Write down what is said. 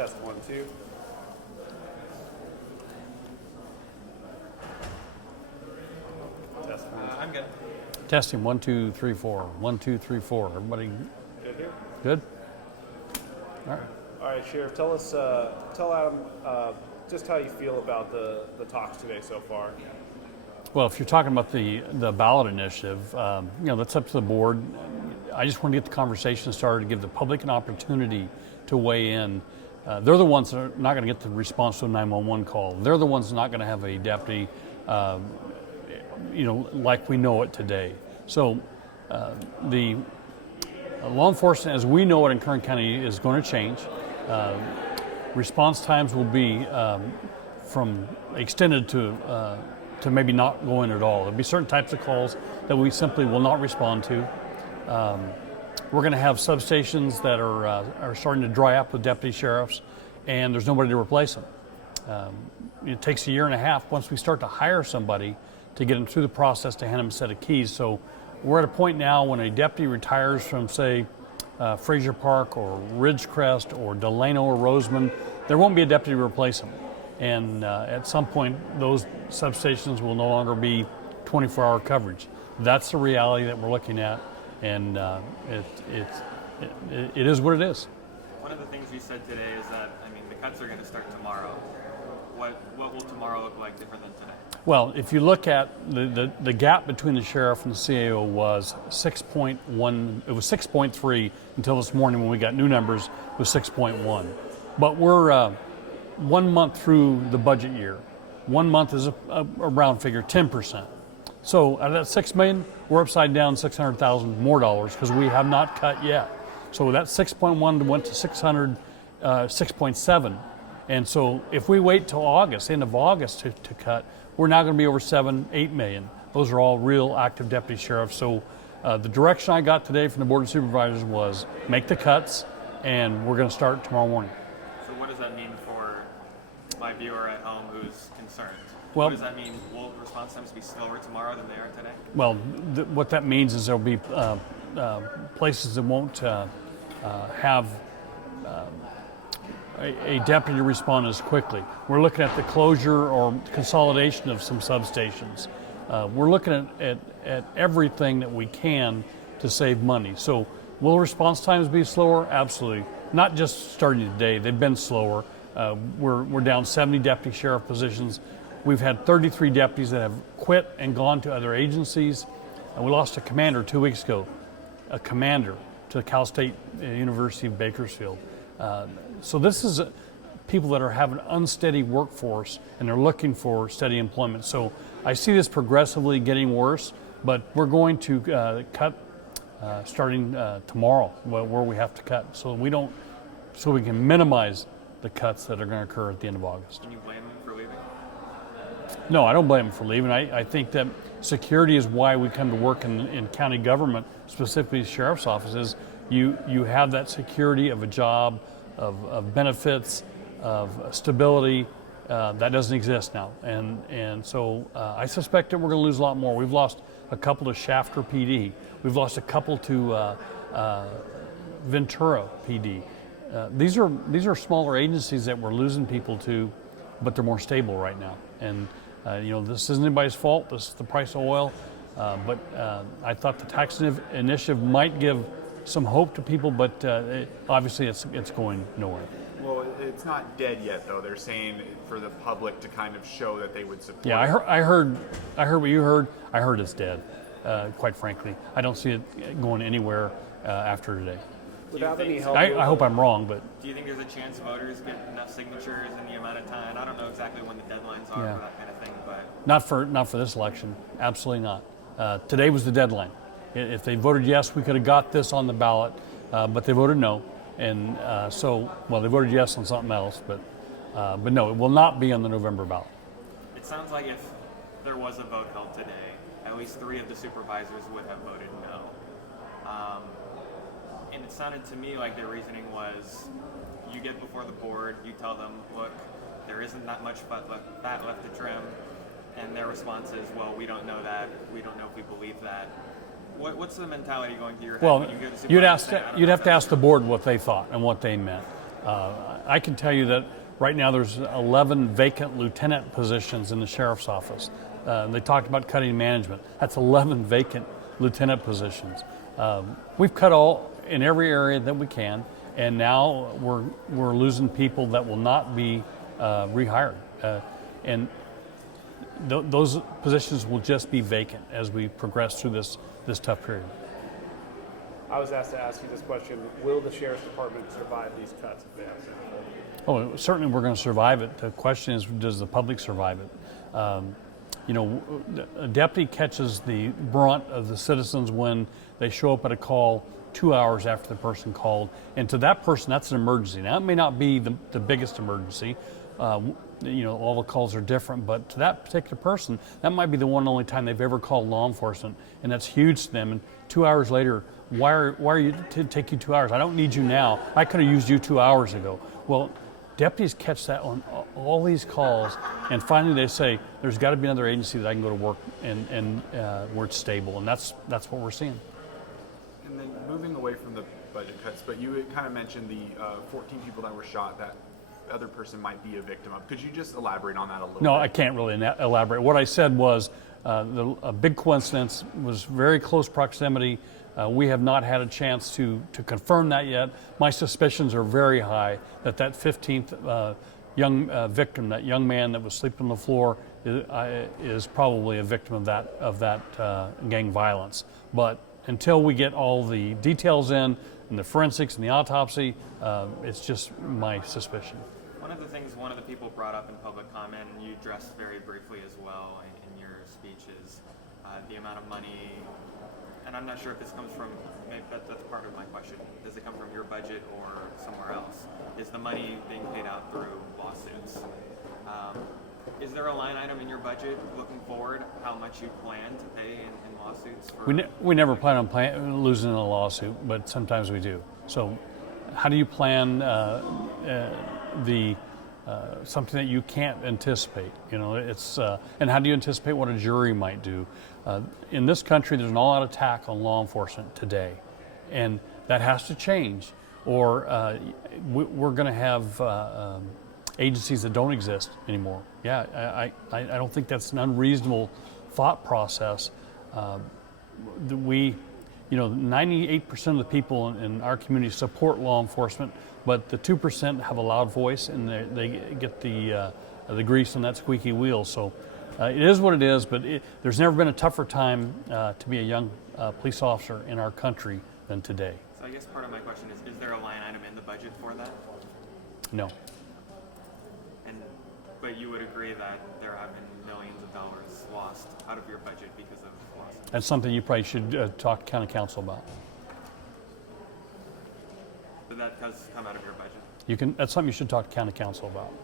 Test 1, 2. Test 1. I'm good. Testing 1, 2, 3, 4. 1, 2, 3, 4. Everybody Good here? good? All right. All right, Sheriff, tell Adam just how you feel about the talks today so far. Well, if you're talking about the ballot initiative, that's up to the board. I just want to get the conversation started to give the public an opportunity to weigh in. They're the ones that are not going to get the response to a 911 call. They're the ones not going to have a deputy, like we know it today. So the law enforcement, as we know it in Kern County, is going to change. Response times will be from extended to maybe not going at all. There'll be certain types of calls that we simply will not respond to. We're going to have substations that are starting to dry up with deputy sheriffs, and there's nobody to replace them. It takes a year and a half once we start to hire somebody to get them through the process to hand them a set of keys. So we're at a point now when a deputy retires from, say, Fraser Park or Ridgecrest or Delano or Roseman, there won't be a deputy to replace them. And at some point, those substations will no longer be 24-hour coverage. That's the reality that we're looking at, and it is what it is. One of the things you said today is that, the cuts are going to start tomorrow. What will tomorrow look like different than today? Well, if you look at the gap between the sheriff and the CAO was 6.1. It was 6.3 until this morning when we got new numbers. It was 6.1. But we're 1 month through the budget year. 1 month is a round figure, 10%. So out of that $6 million, we're upside down $600,000 more dollars because we have not cut yet. So that 6.1 went to 6.7. And so if we wait till August, end of August to cut, we're now going to be over $7-8 million. Those are all real active deputy sheriffs. So the direction I got today from the Board of Supervisors was make the cuts, and we're going to start tomorrow morning. So what does that mean for my viewer at home who's concerned? Well, what does that mean? Will response times be slower tomorrow than they are today? Well, what that means is there'll be places that won't have a deputy to respond as quickly. We're looking at the closure or consolidation of some substations. We're looking at everything that we can to save money. So will response times be slower? Absolutely. Not just starting today. They've been slower. We're down 70 deputy sheriff positions. We've had 33 deputies that have quit and gone to other agencies. We lost a commander 2 weeks ago, a commander to the Cal State University of Bakersfield. So this is people that are having an unsteady workforce and they're looking for steady employment. So I see this progressively getting worse, but we're going to cut starting tomorrow where we have to cut so we can minimize the cuts that are going to occur at the end of August. Can you blame them for leaving? No, I don't blame them for leaving. I think that security is why we come to work in county government, specifically sheriff's offices. You have that security of a job, of benefits, of stability. That doesn't exist now. And so I suspect that we're going to lose a lot more. We've lost a couple to Shafter PD. We've lost a couple to Ventura PD. These are smaller agencies that we're losing people to, but they're more stable right now. And this isn't anybody's fault. This is the price of oil. But I thought the tax initiative might give some hope to people, but obviously it's going nowhere. Well, it's not dead yet, though. They're saying for the public to kind of show that they would support. Yeah, I heard what you heard. I heard it's dead. Quite frankly, I don't see it going anywhere after today. Without any help, I hope I'm wrong, but do you think there's a chance voters get enough signatures in the amount of time? I don't know exactly when the deadlines are for that kind of thing, but not for this election. Absolutely not. Today was the deadline. If they voted yes, we could have got this on the ballot, but they voted no, and they voted yes on something else, but no, it will not be on the November ballot. It sounds like if there was a vote held today, at least 3 of the supervisors would have voted no. And it sounded to me like their reasoning was, you get before the board, you tell them, look, there isn't that much fat left to trim, and their response is, well, we don't know that, we don't know if we believe that. What's the mentality going through your head when you go to you'd have to ask the board what they thought and what they meant. I can tell you that right now there's 11 vacant lieutenant positions in the sheriff's office. They talked about cutting management. That's 11 vacant lieutenant positions. We've cut all in every area that we can, and now we're losing people that will not be rehired. And those positions will just be vacant as we progress through this tough period. I was asked to ask you this question: will the sheriff's department survive these cuts if they have to? Oh, certainly we're going to survive it. The question is, does the public survive it? A deputy catches the brunt of the citizens when they show up at a call 2 hours after the person called. And to that person, that's an emergency. Now, it may not be the biggest emergency. All the calls are different, but to that particular person, that might be the one and only time they've ever called law enforcement, and that's huge to them. And 2 hours later, why are you to take you 2 hours? I don't need you now. I could have used you 2 hours ago. Well, deputies catch that on all these calls, and finally they say, there's got to be another agency that I can go to work and where it's stable, and that's what we're seeing. And then moving away from the budget cuts, but you had kind of mentioned the 14 people that were shot that the other person might be a victim of. Could you just elaborate on that a little bit? No, I can't really elaborate. What I said was a big coincidence, was very close proximity. We have not had a chance to confirm that yet. My suspicions are very high that 15th young victim, that young man that was sleeping on the floor, is probably a victim of that gang violence. But until we get all the details in, and the forensics and the autopsy, it's just my suspicion. One of the people brought up in public comment, and you addressed very briefly as well in your speech, is the amount of money. And I'm not sure if this comes from, maybe that's part of my question. Does it come from your budget or somewhere else? Is the money being paid out through lawsuits? Is there a line item in your budget looking forward how much you plan to pay in lawsuits? We never plan on losing a lawsuit, but sometimes we do. So how do you plan something that you can't anticipate? And how do you anticipate what a jury might do? In this country, there's an all-out attack on law enforcement today, and that has to change, or we're going to have agencies that don't exist anymore. Yeah, I don't think that's an unreasonable thought process. 98% of the people in our community support law enforcement, but the 2% have a loud voice, and they get the grease on that squeaky wheel. So it is what it is, but there's never been a tougher time to be a young police officer in our country than today. So I guess part of my question is there a line item in the budget for that? No. But you would agree that there have been millions of dollars lost out of your budget because of lawsuits? That's something you probably should talk to county council about. But that does come out of your budget? That's something you should talk to county council about.